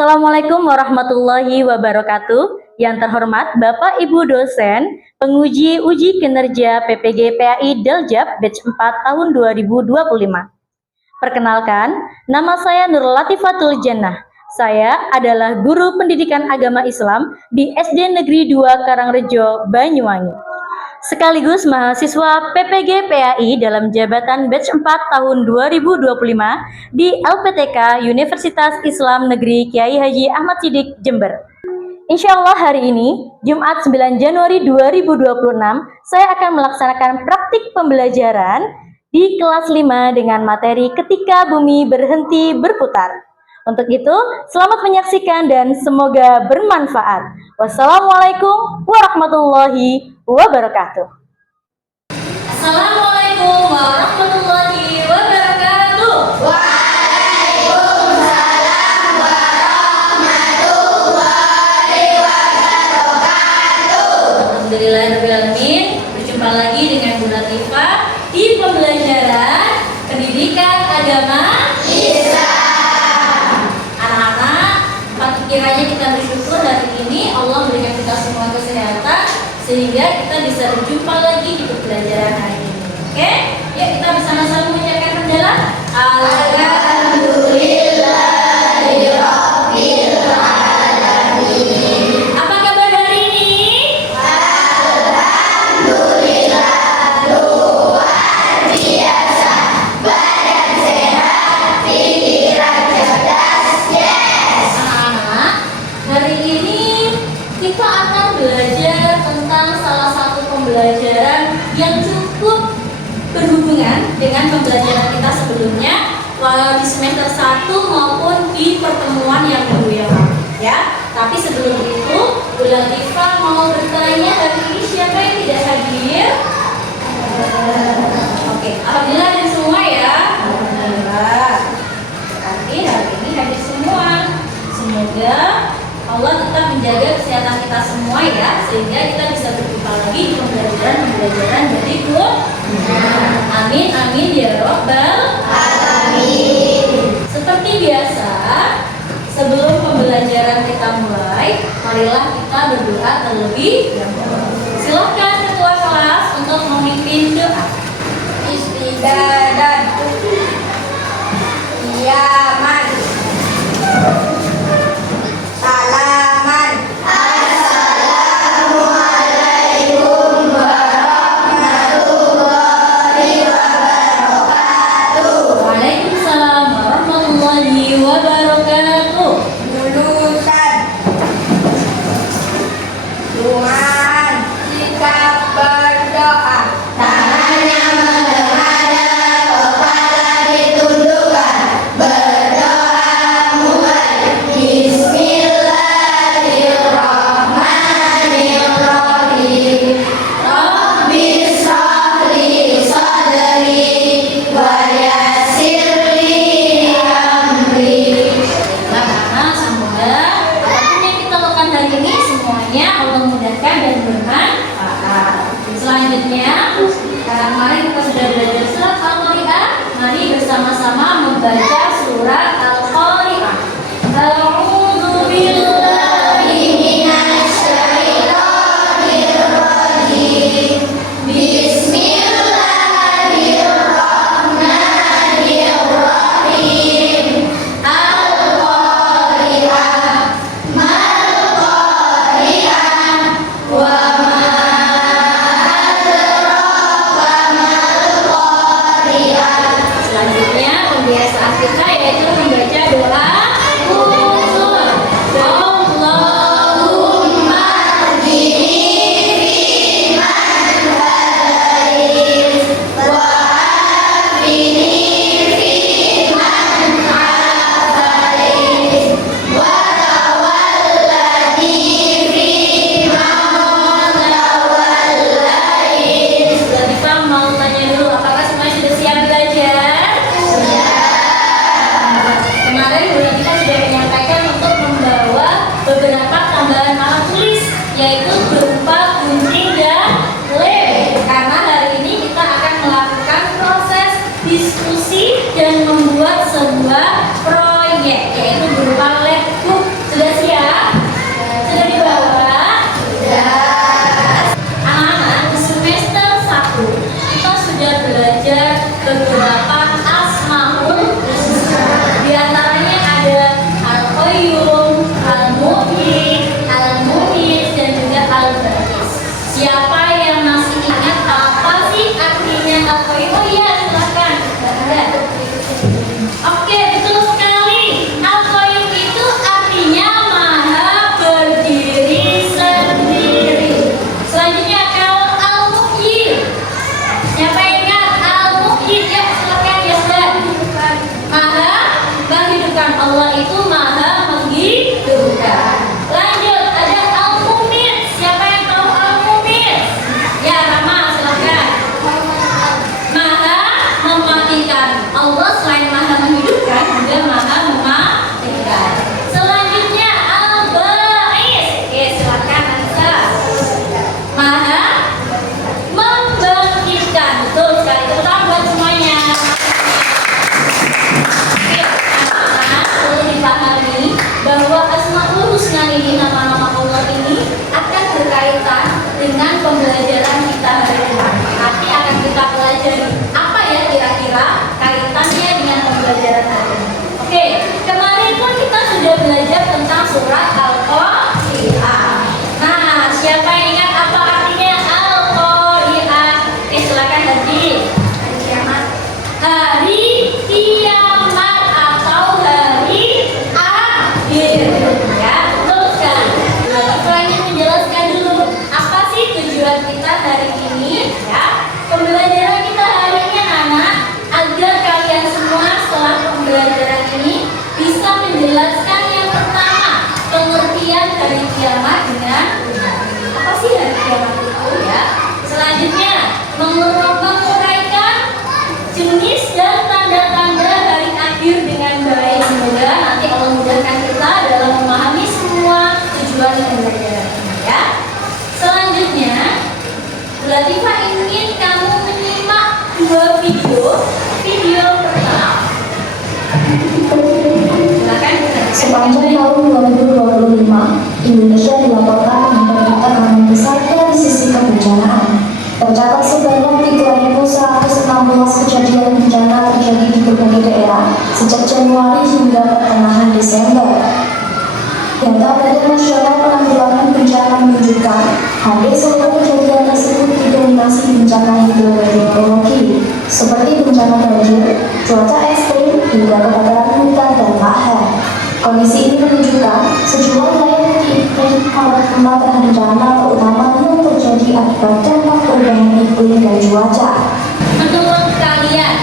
Assalamualaikum warahmatullahi wabarakatuh. Yang terhormat Bapak Ibu dosen, penguji uji kinerja PPG PAI Daljab batch 4 tahun 2025. Perkenalkan, nama saya Nur Latifatul Jannah. Saya adalah guru pendidikan agama Islam di SD Negeri 2 Karangrejo, Banyuwangi. Sekaligus mahasiswa PPG PAI dalam jabatan batch 4 tahun 2025 di LPTK Universitas Islam Negeri Kiai Haji Ahmad Siddiq, Jember. Insya Allah hari ini, Jumat 9 Januari 2026, saya akan melaksanakan praktik pembelajaran di kelas 5 dengan materi ketika bumi berhenti berputar. Untuk itu, selamat menyaksikan dan semoga bermanfaat. Wassalamualaikum warahmatullahi wabarakatuh. Assalamualaikum warahmatullahi wabarakatuh. Waalaikumsalam warahmatullahi wabarakatuh. Alhamdulillahirrahmanirrahim. Berjumpa lagi dengan Bu Latifah di pembelajaran pendidikan agama Islam. Anak-anak, patut kiranya kita bersyukur hari ini Allah memberikan kita semua kesehatan sehingga kita bisa berjumpa lagi di pembelajaran hari ini. Oke? Yuk kita bersama-sama mengucapkan hamdalah. Alhamdulillahirabbil alamin. Apa kabar hari ini? Alhamdulillah luar biasa. Badan sehat, pikiran cerdas. Yes. Anak-anak, hari ini kita akan belajar tentang salah satu pembelajaran yang cukup berhubungan dengan pembelajaran kita sebelumnya di semester 1 maupun di pertemuan yang minggu yang lalu ya. Tapi sebelum itu, Bu Latifah mau bertanya hari ini siapa yang tidak hadir? Oke, alhamdulillah hadir semua ya. Alhamdulillah. Berarti hari ini hadir semua. Semoga Allah tetap menjaga kesehatan kita semua ya, sehingga kita bisa berjumpa lagi di pembelajaran berikut. Amin amin ya robbal Alamin. Seperti biasa, sebelum pembelajaran kita mulai, marilah kita berdoa terlebih dahulu. Silakan ketua kelas untuk memimpin doa. Istidadan. Iyaman. Salaman. Assalamualaikum warahmatullahi wabarakatuh. Waalaikumsalam warahmatullahi wabarakatuh. Lulusan. Tuhan, sikap berdoa. Tangannya menghadap, kepala ditundukkan. Berdoa mulai. Bismillahirrahmanirrahim. Rabbi shrahli sadri wa yassirli amri. Nah, semoga apapun yang kita lakukan hari ini semuanya Allah mudahkan dan bermanfaat. Selanjutnya, karena kemarin kita sudah belajar surat Al-Qari'ah, mari bersama-sama membaca surat Al-Qari'ah. A'udzu billahi minasy syaithanir rajim. Bismillahirrahmanirrahim. Al-Qari'ah. Mal-Qari'ah. Wa ma adraka mal-Qari'ah. Selanjutnya, pembiasaan kita yaitu membaca doa usul. Allahumma hdini fiman hadait wa afini fiman afait wa tawallani fiman tawallait. Latifah mau tanya dulu, apakah semuanya sudah siap belajar? Kemarin Bu Latifah sudah menyampaikan untuk membawa beberapa tambahan alat tulis, yaitu berupa gunting dan lem. Karena hari ini kita akan melakukan proses diskusi dan membuat sebuah proyek, yaitu berupa lab book menjelaskan yang pertama, pengertian hari kiamat dengan apa sih hari kiamat itu ya. Selanjutnya, menguraikan jenis dan tanda-tanda hari akhir dengan baik. Semoga nanti Allah mudahkan kita dalam memahami semua tujuan pembelajaran ini ya. Selanjutnya, Bu Latifah ingin kamu menyimak dua video. Video pertama. Silakan Sepanjang tahun 2025, Indonesia dilaporkan menderita tekanan besar dari sisi kebencanaan. Tercatat sebanyak 3.116 kejadian bencana terjadi di berbagai daerah sejak Januari hingga pertengahan Desember. Data Badan Nasional Penanggulangan Bencana menunjukkan hampir seluruh kejadian tersebut didominasi bencana hidrometeorologi seperti bencana banjir, cuaca ekstrim, hingga kebakaran hutan dan lahan. Kondisi ini menunjukkan sejumlah wilayah diimpor terhadap bencana terutama yang terjadi akibat dampak perubahan iklim dan cuaca. Menurut kalian,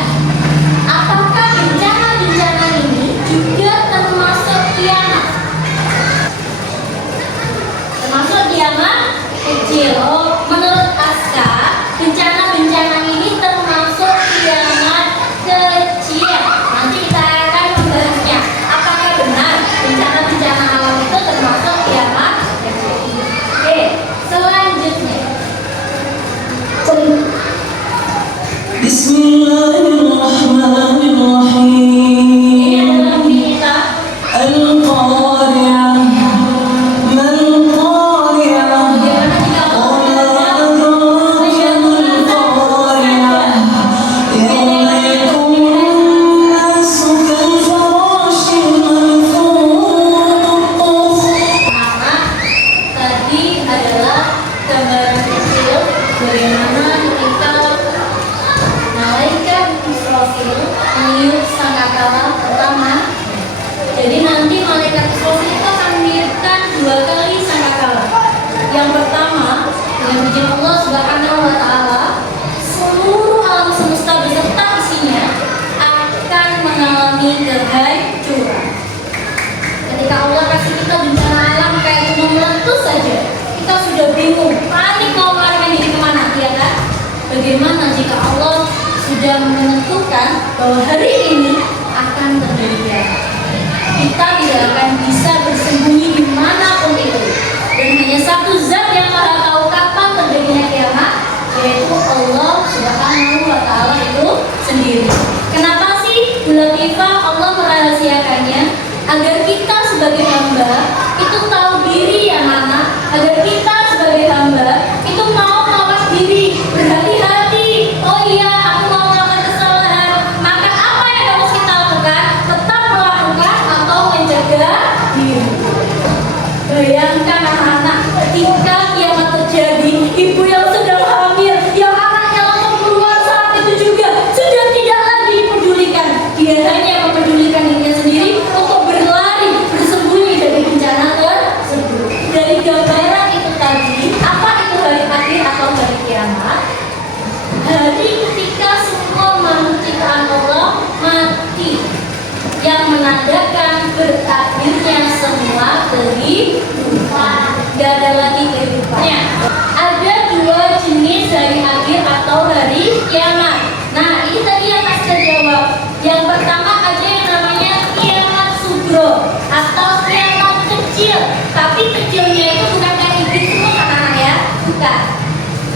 apakah bencana-bencana ini juga termasuk kiamat? Termasuk kiamat kecil. Oh, menurut Aska, bencana-bencana ini termasuk kiamat kecil. Nanti kita akan membahasnya. Apakah benar bencana-bencana alam itu termasuk kiamat kecil? Oke, selanjutnya. Ini adalah bunyi kita. القارعة ما القارعة Bagaimana jika Allah القارعة يوم يكون الناس كالفراش المبثوث Anak tadi adalah gambaran kecil bagaimana ketika malaikat Israfil meniup sangkakala pertama. Jadi nanti malaikat Israfil itu akan meniupkan 2 kali sangkakala. Yang pertama dengan izin Allah Subhanahu wa taala, seluruh alam semesta beserta isinya akan mengalami kehancuran. Ketika Allah kasih kita bencana alam kayak gunung meletus saja, kita sudah bingung, panik mau melarikan diri kemana, ya kan? Bagaimana jika Allah sudah menentukan bahwa hari ini akan terjadi kiamat? Kita tidak akan bisa bersembunyi dimanapun itu. Dan hanya satu zat yang maha tahu kapan terjadinya kiamat, yaitu Allah Subhanahu wa taala itu sendiri. Kenapa sih Bu Latifah Allah merahasiakannya? Agar kita sebagai hamba itu tahu diri yang mana, agar kita sebagai hamba itu mau mawas diri, berhati-hati. Oh iya, aku mau melakukan kesalahan, maka apa yang harus kita lakukan? Tetap melakukan atau mencegah diri. Bayangkan anak-anak ketika kiamat terjadi, ibu yang sedang hamil, yang anaknya langsung keluar saat itu juga sudah tidak lagi dipedulikan. Dia hanya mempedulikan dirinya sendiri untuk berlari, bersembunyi dari bencana tersebut. Dari gambaran itu tadi, apa itu hari akhir atau hari kiamat? Hari ketika semua makhluk ciptaan Allah mati, yang menandakan berakhirnya semua kehidupan. Gak ada lagi kehidupannya. Ada 2 jenis hari akhir atau hari kiamat. Nah, ini tadi yang Aska jawab. Yang pertama ada yang namanya kiamat sugro atau kiamat kecil. Tapi kecilnya itu bukan kayak iblis semua anak-anak ya, bukan.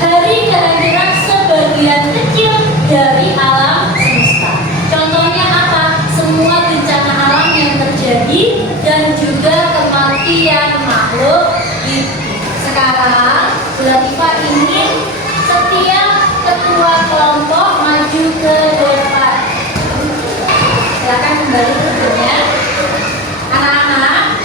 Hari kehadiran sebagian kecil dari alam semesta. Contohnya apa? Semua bencana alam yang terjadi dan juga kematian makhluk hidup. Sekarang Bu Latifah ingin setiap ketua kelompok maju ke depan. Silakan kembali ke depannya. Anak-anak,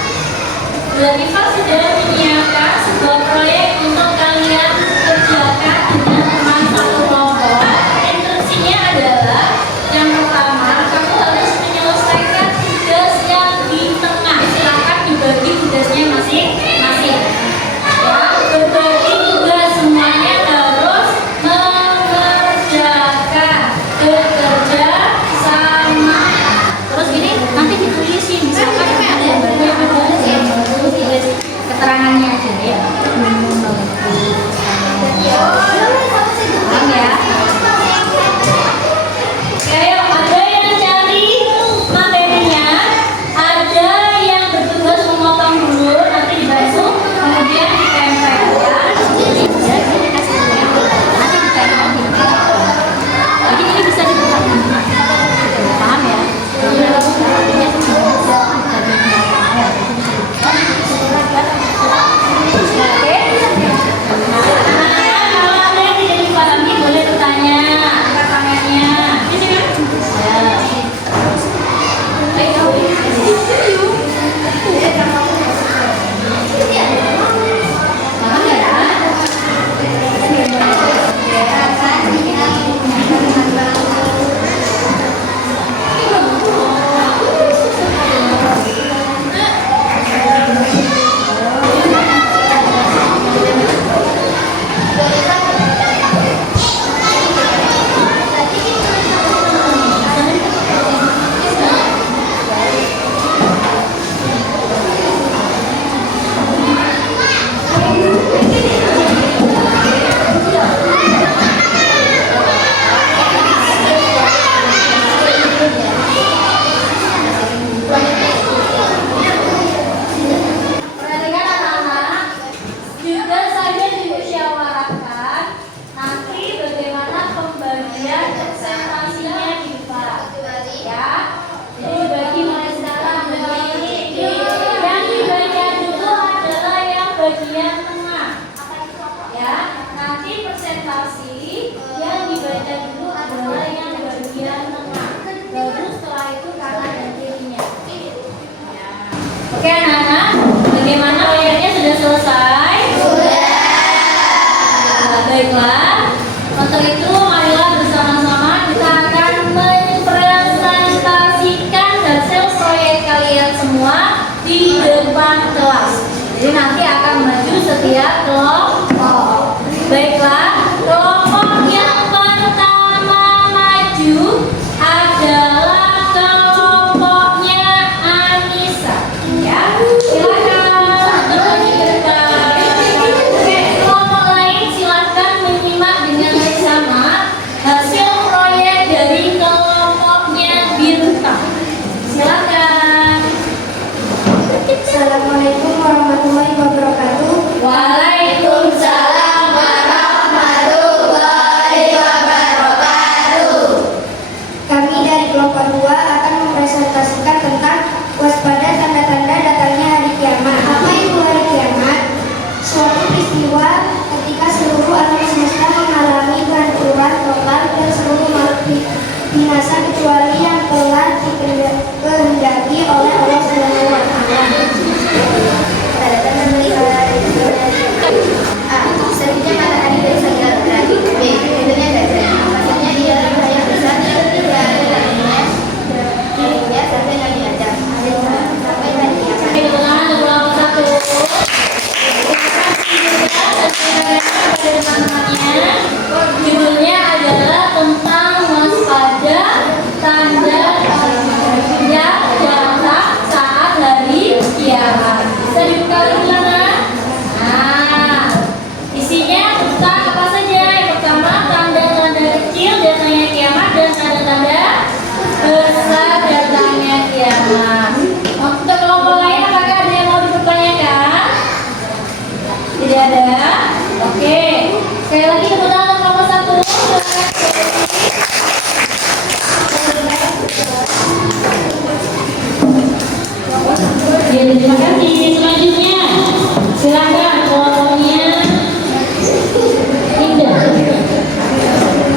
Bu Latifah sudah menyiapkan sebuah proyek untuk kalian kerjakan dengan teman satu kelompok. Instruksinya adalah yang pertama, kamu harus menyelesaikan tugas yang di tengah. Silakan dibagi tugasnya masing-masing. Ya, berbagi tugas semuanya harus mengerjakan bekerja sama. Terus gini, nanti ditulisin misalkan Baiklah, untuk itu marilah bersama-sama kita akan mempresentasikan hasil proyek kalian semua di depan kelas. Jadi nanti akan maju setiap kelompok. Baiklah, kelompok yang pertama maju adalah kelompoknya Anissa. Ya, silakan untuk maju ke depan. Oke, kelompok lain silakan menyimak dengan bersama hasil proyek dari kelompoknya Bintang. Silakan. Assalamualaikum warahmatullahi wabarakatuh. Waalaikumsalam warahmatullahi wabarakatuh. Kami dari kelompok 2 akan mempresentasikan tentang waspada tanda-tanda datangnya hari kiamat. Apa itu hari kiamat? Suatu peristiwa ketika seluruh alam semesta mengalami kehancuran total dan seluruh makhluk binasa kecuali yang telah dikehendaki oleh Allah Subhanahu wa Ta'ala. Tanda-tanda melihat A. Selanjutnya matahari dari segala berarti. B. Bentuknya gajah. Maksudnya di dalam hayat besar yang tidak ada darinya sampai nabi Adam. Sampai hari kiamat. Tepuk tangan untuk kelompok 1. Terima kasih juga teman-temannya. Judulnya adalah tentang waspada tanda yang datang saat hari kiamat. Bisa dibuka lagi mana? Nah, isinya tentang apa saja? Yang pertama, tanda-tanda kecil datangnya kiamat dan tanda-tanda besar datangnya kiamat. Untuk kelompok lain, apakah ada yang mau dipertanyakan? Tidak ada? Oke. Sekali lagi tepuk tangan untuk kelompok 1. Ya, terima kasih. Selanjutnya, silakan kelompoknya Indah.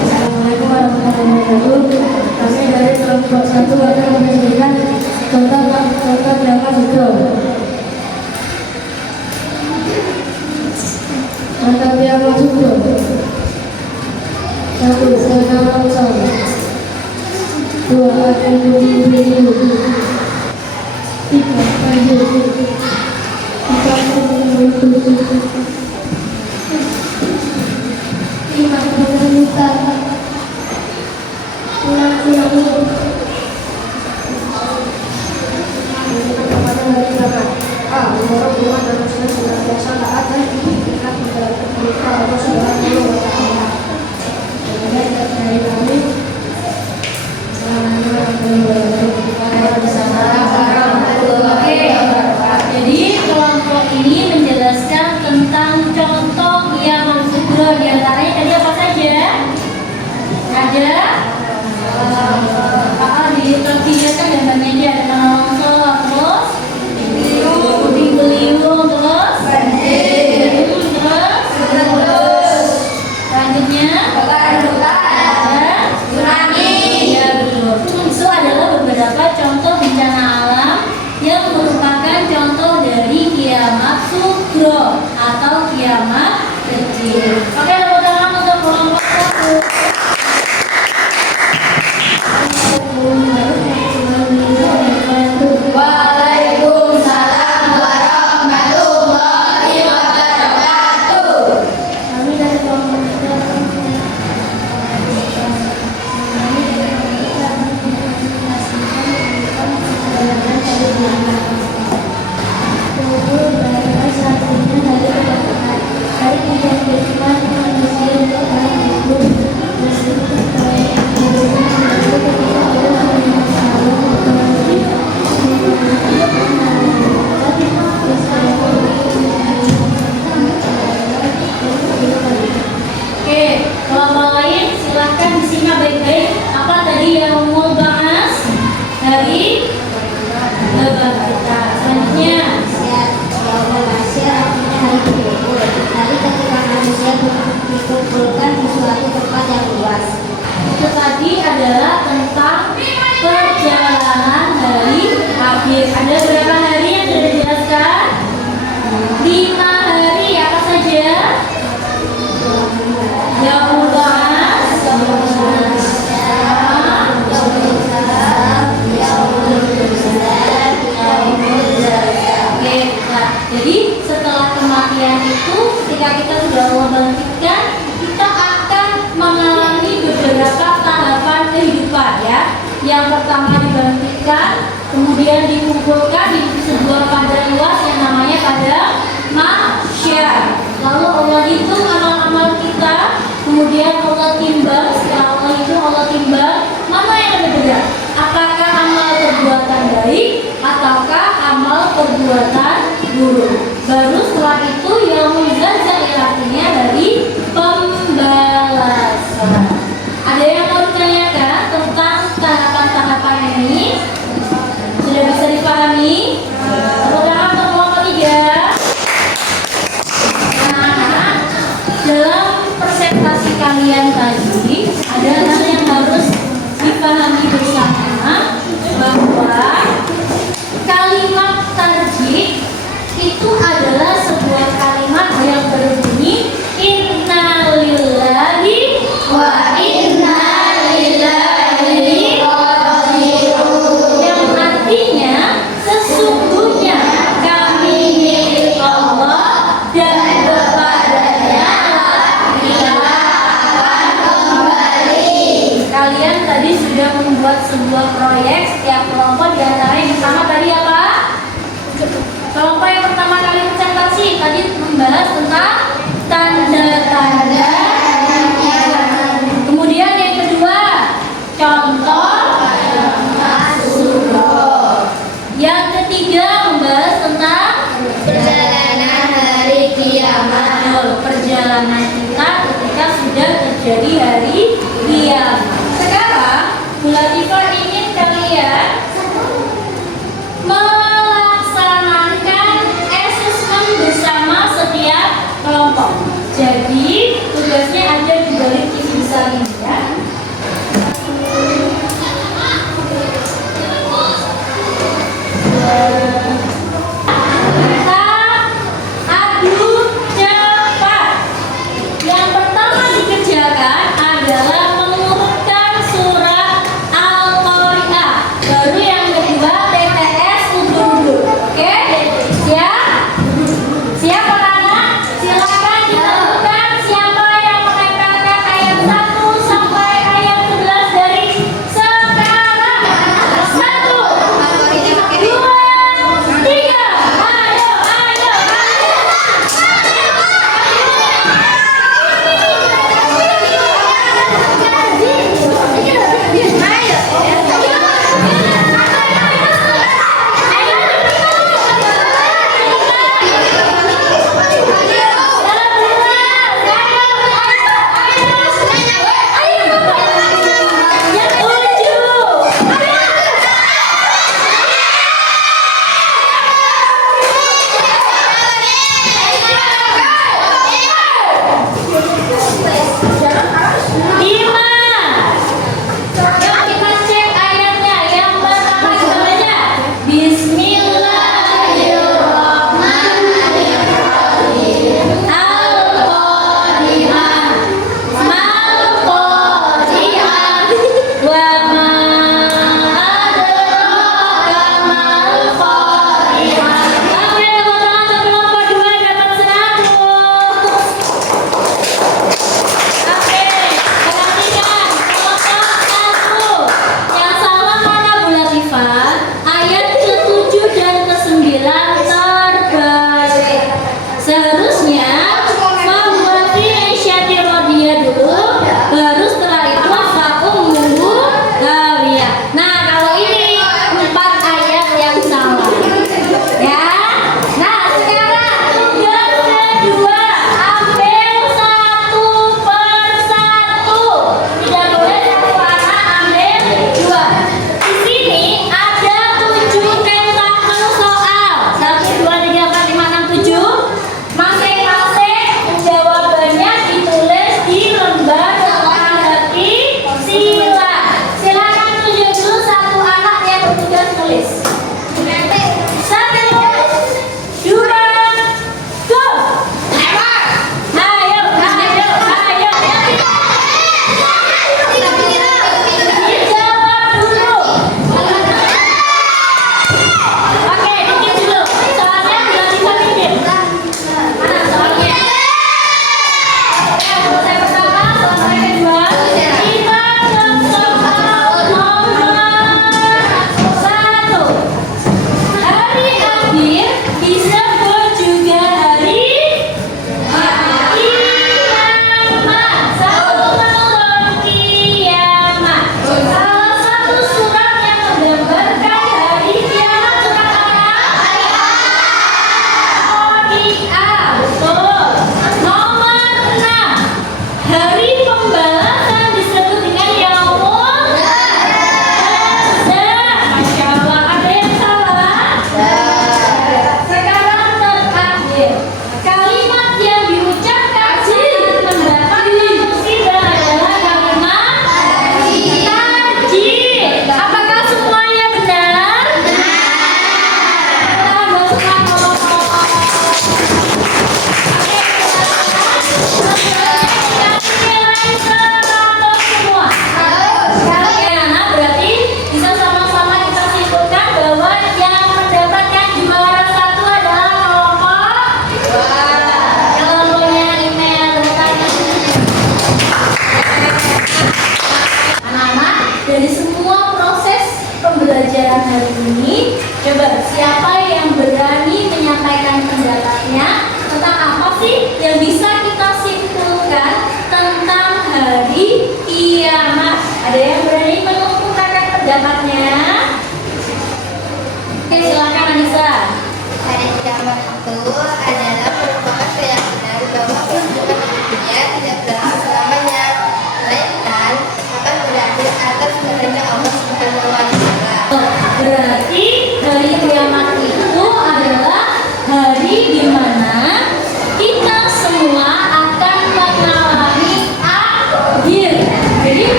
Assalamualaikum warahmatullahi wabarakatuh. Kami dari kelompok 1 akan menyampaikan tentang nama hidro. Mata biara hidro. 1. Sana langsung. 2. Akan berdiri. 3. Maju. 4. Menuju. 5. Pemerintah. Pulang. Pada hari kiamat. A. Menurut Tuhan dan Rasulnya senantiasa taat dan ikhlas menjalankan perintah Allah Subhanahu wa Ta'ala. Kemudian dari kami. Assalamualaikum warahmatullahi wabarakatuh. Jadi kelompok ini menjelaskan tentang contoh yang hidro. Di antaranya tadi apa saja? Ada dilihatkan gambarnya aja. Ada tanah longsor, terus puting beliung, terus terus ketika kita sudah Allah bangkitkan, kita akan mengalami beberapa tahapan kehidupan ya. Yang pertama dibangkitkan, kemudian dikumpulkan di sebuah padang luas yang namanya padang mahsyar. Lalu Allah hitung amal-amal kita, kemudian Allah timbang. Setelah Allah itu Allah timbang, mana yang lebih berat? Apakah amal perbuatan baik ataukah amal perbuatan buruk? Baru setelah itu yang mengajak artinya dari pembalasan. Ada yang mau ditanyakan tentang tahapan-tahapan ini? Sudah bisa dipahami? Tepuk tangan untuk kelompok 3. Nah, dalam presentasi kalian tadi ada hal yang harus dipahami bersama, bahwa kalimat tarjih itu adalah sebuah kalimat yang berbunyi innalillahi Wa inna lillahi raji'un. yang artinya sesungguhnya kami milik Allah dan kepadanya kita akan Kembali. Kalian tadi sudah membuat sebuah proyek setiap kelompok, diantara yang pertama tadi apa? Kelompok yang pertama kali presentasi tadi membahas tentang tanda-tanda. Kemudian yang kedua contoh. Yang ketiga membahas tentang Perjalanan hari kiamat. perjalanan kita ketika sudah terjadi hari kiamat. Sekarang Bu Latifah ingin kalian melaksanakan asesmen bersama setiap kelompok. Jadi tugasnya ada di balik TV besar ini ya. Kita adu cepat. Yang pertama dikerjakan adalah mengurutkan surat Al-Qari'ah. Baru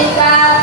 المؤتفكات